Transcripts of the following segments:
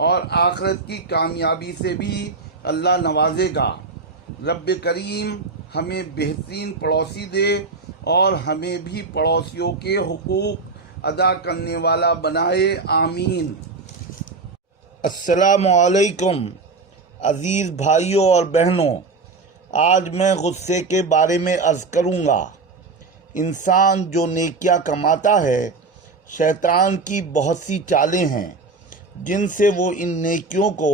اور آخرت کی کامیابی سے بھی اللہ نوازے گا۔ رب کریم ہمیں بہترین پڑوسی دے اور ہمیں بھی پڑوسیوں کے حقوق ادا کرنے والا بنائے، آمین۔ السلام علیکم عزیز بھائیوں اور بہنوں، آج میں غصے کے بارے میں عرض کروں گا۔ انسان جو نیکیاں کماتا ہے، شیطان کی بہت سی چالیں ہیں جن سے وہ ان نیکیوں کو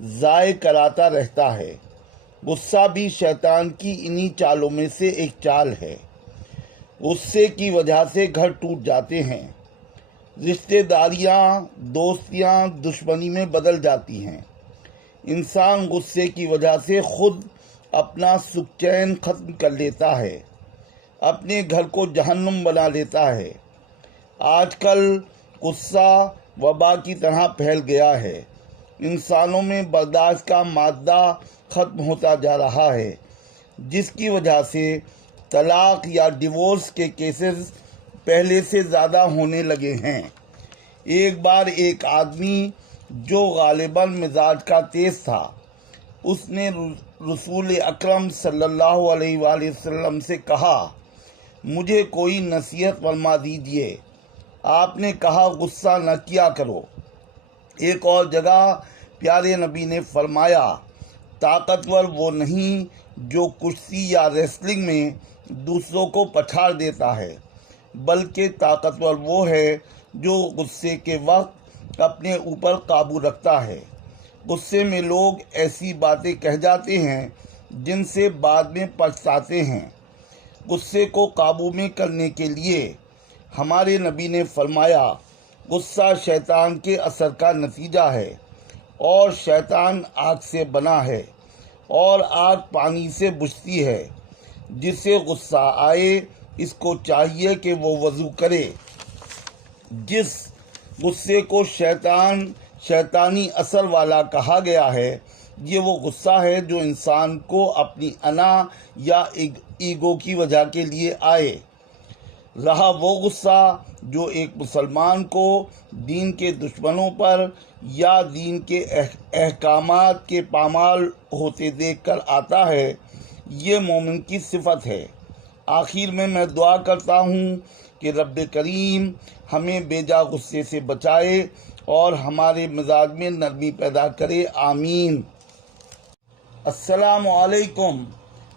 ضائع کراتا رہتا ہے۔ غصہ بھی شیطان کی انہی چالوں میں سے ایک چال ہے۔ غصے کی وجہ سے گھر ٹوٹ جاتے ہیں، رشتہ داریاں، دوستیاں دشمنی میں بدل جاتی ہیں۔ انسان غصے کی وجہ سے خود اپنا سکھ چین ختم کر لیتا ہے، اپنے گھر کو جہنم بنا لیتا ہے۔ آج کل غصہ وبا کی طرح پھیل گیا ہے۔ انسانوں میں برداشت کا مادہ ختم ہوتا جا رہا ہے، جس کی وجہ سے طلاق یا ڈیورس کے کیسز پہلے سے زیادہ ہونے لگے ہیں۔ ایک بار ایک آدمی جو غالباً مزاج کا تیز تھا، اس نے رسول اکرم صلی اللہ علیہ وآلہ وسلم سے کہا، مجھے کوئی نصیحت فرما دیجیے۔ آپ نے کہا، غصہ نہ کیا کرو۔ ایک اور جگہ پیارے نبی نے فرمایا، طاقتور وہ نہیں جو کشتی یا ریسلنگ میں دوسروں کو پچھاڑ دیتا ہے، بلکہ طاقتور وہ ہے جو غصے کے وقت اپنے اوپر قابو رکھتا ہے۔ غصے میں لوگ ایسی باتیں کہہ جاتے ہیں جن سے بعد میں پچھتاتے ہیں۔ غصے کو قابو میں کرنے کے لیے ہمارے نبی نے فرمایا، غصہ شیطان کے اثر کا نتیجہ ہے، اور شیطان آگ سے بنا ہے، اور آگ پانی سے بجھتی ہے۔ جسے غصہ آئے اس کو چاہیے کہ وہ وضو کرے۔ جس غصے کو شیطانی اثر والا کہا گیا ہے، یہ وہ غصہ ہے جو انسان کو اپنی انا یا ایگو کی وجہ کے لیے آئے۔ رہا وہ غصہ جو ایک مسلمان کو دین کے دشمنوں پر یا دین کے احکامات کے پامال ہوتے دیکھ کر آتا ہے، یہ مومن کی صفت ہے۔ آخر میں دعا کرتا ہوں کہ رب کریم ہمیں بیجا غصے سے بچائے اور ہمارے مزاج میں نرمی پیدا کرے، آمین۔ السلام علیکم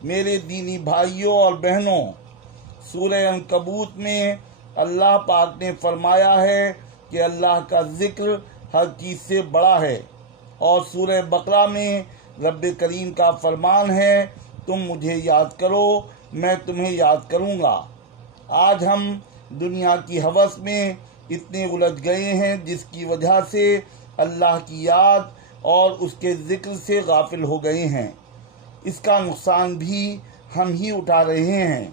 میرے دینی بھائیوں اور بہنوں، سورہ عنکبوت میں اللہ پاک نے فرمایا ہے کہ اللہ کا ذکر ہر چیز سے بڑا ہے، اور سورہ بقرہ میں رب کریم کا فرمان ہے، تم مجھے یاد کرو میں تمہیں یاد کروں گا۔ آج ہم دنیا کی ہوس میں اتنے الجھ گئے ہیں جس کی وجہ سے اللہ کی یاد اور اس کے ذکر سے غافل ہو گئے ہیں۔ اس کا نقصان بھی ہم ہی اٹھا رہے ہیں۔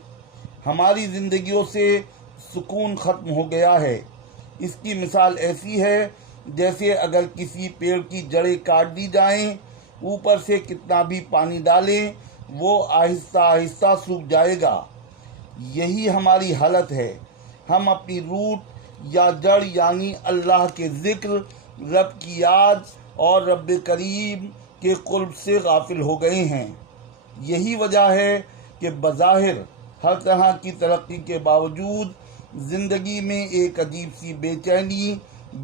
ہماری زندگیوں سے سکون ختم ہو گیا ہے۔ اس کی مثال ایسی ہے جیسے اگر کسی پیڑ کی جڑیں کاٹ دی جائیں، اوپر سے کتنا بھی پانی ڈالیں وہ آہستہ آہستہ سوکھ جائے گا۔ یہی ہماری حالت ہے۔ ہم اپنی روٹ یا جڑ یعنی اللہ کے ذکر، رب کی یاد اور رب کریم کے قرب سے غافل ہو گئے ہیں۔ یہی وجہ ہے کہ بظاہر ہر طرح کی ترقی کے باوجود زندگی میں ایک عجیب سی بے چینی،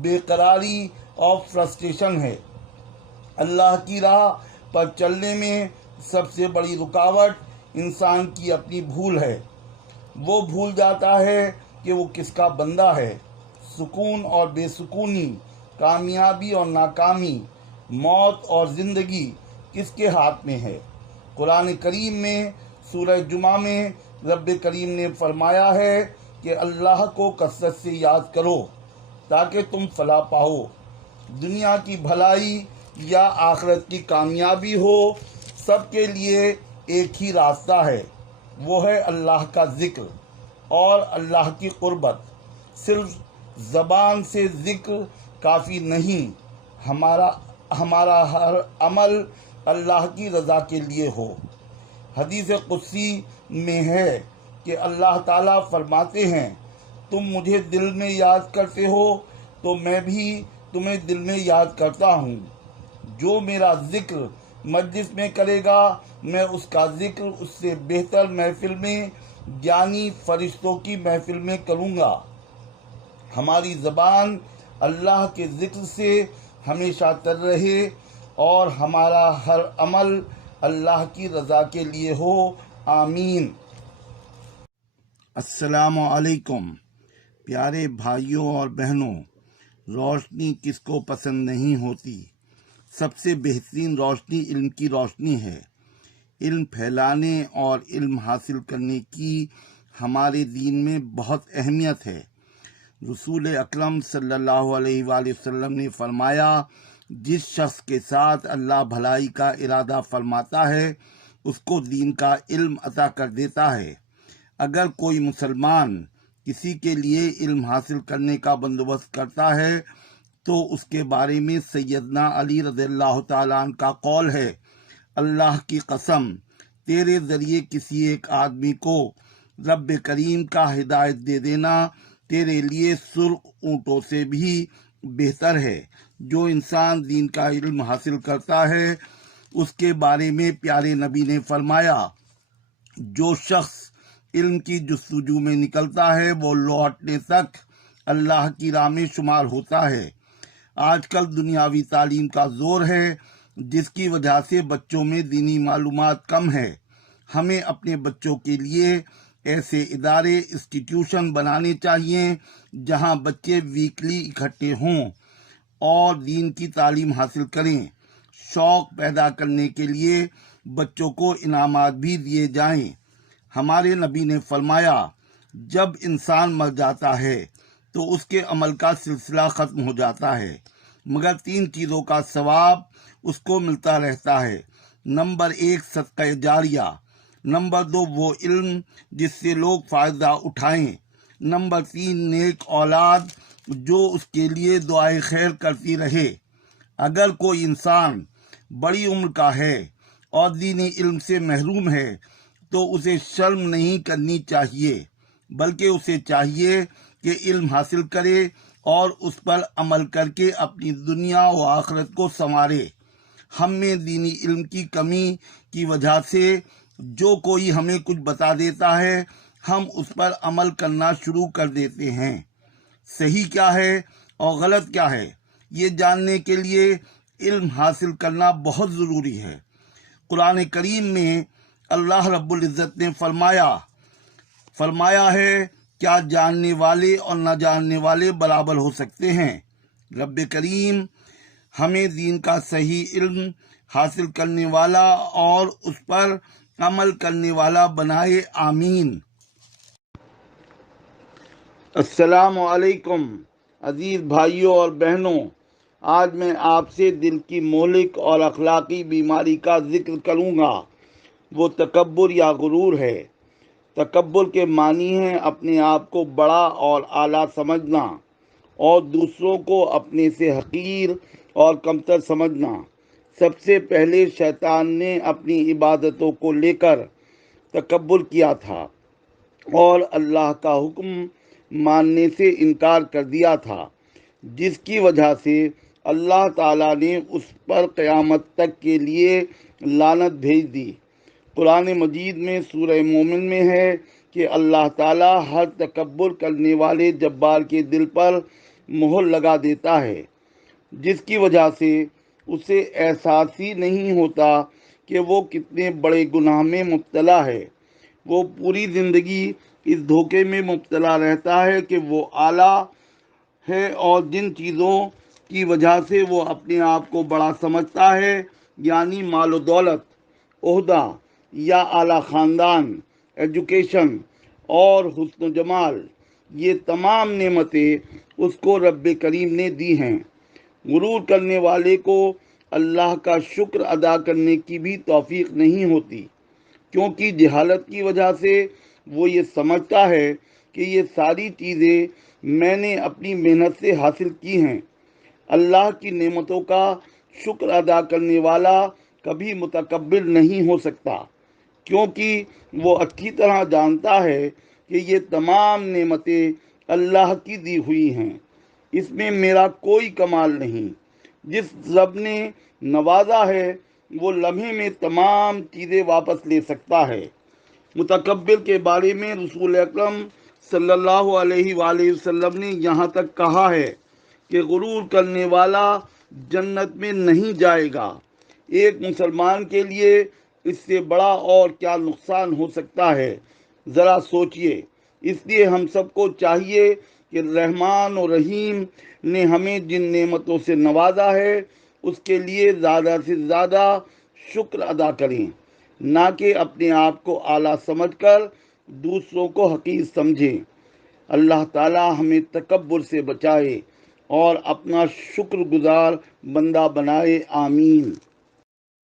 بے قراری اور فرسٹریشن ہے۔ اللہ کی راہ پر چلنے میں سب سے بڑی رکاوٹ انسان کی اپنی بھول ہے۔ وہ بھول جاتا ہے کہ وہ کس کا بندہ ہے۔ سکون اور بے سکونی، کامیابی اور ناکامی، موت اور زندگی کس کے ہاتھ میں ہے؟ قرآن کریم میں سورہ جمعہ میں رب کریم نے فرمایا ہے کہ اللہ کو کثرت سے یاد کرو تاکہ تم فلاح پاؤ۔ دنیا کی بھلائی یا آخرت کی کامیابی ہو، سب کے لیے ایک ہی راستہ ہے، وہ ہے اللہ کا ذکر اور اللہ کی قربت۔ صرف زبان سے ذکر کافی نہیں، ہمارا ہر عمل اللہ کی رضا کے لیے ہو۔ حدیث قدسی میں ہے کہ اللہ تعالیٰ فرماتے ہیں، تم مجھے دل میں یاد کرتے ہو تو میں بھی تمہیں دل میں یاد کرتا ہوں۔ جو میرا ذکر مجلس میں کرے گا میں اس کا ذکر اس سے بہتر محفل میں جانی فرشتوں کی محفل میں کروں گا۔ ہماری زبان اللہ کے ذکر سے ہمیشہ تر رہے اور ہمارا ہر عمل اللہ کی رضا کے لیے ہو، آمین۔ السلام علیکم پیارے بھائیوں اور بہنوں، روشنی کس کو پسند نہیں ہوتی؟ سب سے بہترین روشنی علم کی روشنی ہے۔ علم پھیلانے اور علم حاصل کرنے کی ہمارے دین میں بہت اہمیت ہے۔ رسول اکرم صلی اللہ علیہ وآلہ وسلم نے فرمایا، جس شخص کے ساتھ اللہ بھلائی کا ارادہ فرماتا ہے اس کو دین کا علم عطا کر دیتا ہے۔ اگر کوئی مسلمان کسی کے لیے علم حاصل کرنے کا بندوبست کرتا ہے تو اس کے بارے میں سیدنا علی رضی اللہ تعالیٰ عنہ کا قول ہے، اللہ کی قسم تیرے ذریعے کسی ایک آدمی کو رب کریم کا ہدایت دے دینا تیرے لیے سرخ اونٹوں سے بھی بہتر ہے۔ جو انسان دین کا علم حاصل کرتا ہے اس کے بارے میں پیارے نبی نے فرمایا، جو شخص علم کی جستجو میں نکلتا ہے وہ لوٹنے تک اللہ کی راہ میں شمار ہوتا ہے۔ آج کل دنیاوی تعلیم کا زور ہے جس کی وجہ سے بچوں میں دینی معلومات کم ہے۔ ہمیں اپنے بچوں کے لیے ایسے ادارے انسٹیٹیوشن بنانے چاہیے جہاں بچے ویکلی اکٹھے ہوں اور دین کی تعلیم حاصل کریں۔ شوق پیدا کرنے کے لیے بچوں کو انعامات بھی دیے جائیں۔ ہمارے نبی نے فرمایا، جب انسان مر جاتا ہے تو اس کے عمل کا سلسلہ ختم ہو جاتا ہے مگر 3 چیزوں کا ثواب اس کو ملتا رہتا ہے۔ نمبر 1 صدقہ جاریہ، نمبر 2 وہ علم جس سے لوگ فائدہ اٹھائیں، نمبر 3 نیک اولاد جو اس کے لیے دعائے خیر کرتی رہے۔ اگر کوئی انسان بڑی عمر کا ہے اور دینی علم سے محروم ہے تو اسے شرم نہیں کرنی چاہیے، بلکہ اسے چاہیے کہ علم حاصل کرے اور اس پر عمل کر کے اپنی دنیا و آخرت کو سنوارے۔ ہم میں دینی علم کی کمی کی وجہ سے جو کوئی ہمیں کچھ بتا دیتا ہے ہم اس پر عمل کرنا شروع کر دیتے ہیں۔ صحیح کیا ہے اور غلط کیا ہے یہ جاننے کے لیے علم حاصل کرنا بہت ضروری ہے۔ قرآن کریم میں اللہ رب العزت نے فرمایا ہے، کیا جاننے والے اور نہ جاننے والے برابر ہو سکتے ہیں؟ رب کریم ہمیں دین کا صحیح علم حاصل کرنے والا اور اس پر عمل کرنے والا بنائے، آمین۔ السلام علیکم عزیز بھائیوں اور بہنوں، آج میں آپ سے دل کی مہلک اور اخلاقی بیماری کا ذکر کروں گا۔ وہ تکبر یا غرور ہے۔ تکبر کے معنی ہیں اپنے آپ کو بڑا اور اعلیٰ سمجھنا اور دوسروں کو اپنے سے حقیر اور کمتر سمجھنا۔ سب سے پہلے شیطان نے اپنی عبادتوں کو لے کر تکبر کیا تھا اور اللہ کا حکم ماننے سے انکار کر دیا تھا، جس کی وجہ سے اللہ تعالیٰ نے اس پر قیامت تک کے لیے لعنت بھیج دی۔ قرآن مجید میں سورہ مومن میں ہے کہ اللہ تعالیٰ ہر تکبر کرنے والے جبار کے دل پر مہر لگا دیتا ہے، جس کی وجہ سے اسے احساس ہی نہیں ہوتا کہ وہ کتنے بڑے گناہ میں مبتلا ہے۔ وہ پوری زندگی اس دھوکے میں مبتلا رہتا ہے کہ وہ اعلیٰ ہے اور جن چیزوں کی وجہ سے وہ اپنے آپ کو بڑا سمجھتا ہے، یعنی مال و دولت، عہدہ یا اعلیٰ خاندان، ایجوکیشن اور حسن و جمال، یہ تمام نعمتیں اس کو رب کریم نے دی ہیں۔ غرور کرنے والے کو اللہ کا شکر ادا کرنے کی بھی توفیق نہیں ہوتی، کیونکہ جہالت کی وجہ سے وہ یہ سمجھتا ہے کہ یہ ساری چیزیں میں نے اپنی محنت سے حاصل کی ہیں۔ اللہ کی نعمتوں کا شکر ادا کرنے والا کبھی متکبر نہیں ہو سکتا، کیونکہ وہ اچھی طرح جانتا ہے کہ یہ تمام نعمتیں اللہ کی دی ہوئی ہیں۔ اس میں میرا کوئی کمال نہیں۔ جس رب نے نوازا ہے وہ لمحے میں تمام چیزیں واپس لے سکتا ہے۔ متکبر کے بارے میں رسول اکرم صلی اللہ علیہ وآلہ وسلم نے یہاں تک کہا ہے کہ غرور کرنے والا جنت میں نہیں جائے گا۔ ایک مسلمان کے لیے اس سے بڑا اور کیا نقصان ہو سکتا ہے، ذرا سوچئے۔ اس لیے ہم سب کو چاہیے کہ رحمان و رحیم نے ہمیں جن نعمتوں سے نوازا ہے اس کے لیے زیادہ سے زیادہ شکر ادا کریں، نہ کہ اپنے آپ کو اعلیٰ سمجھ کر دوسروں کو حقیر سمجھیں۔ اللہ تعالی ہمیں تکبر سے بچائے اور اپنا شکر گزار بندہ بنائے، آمین۔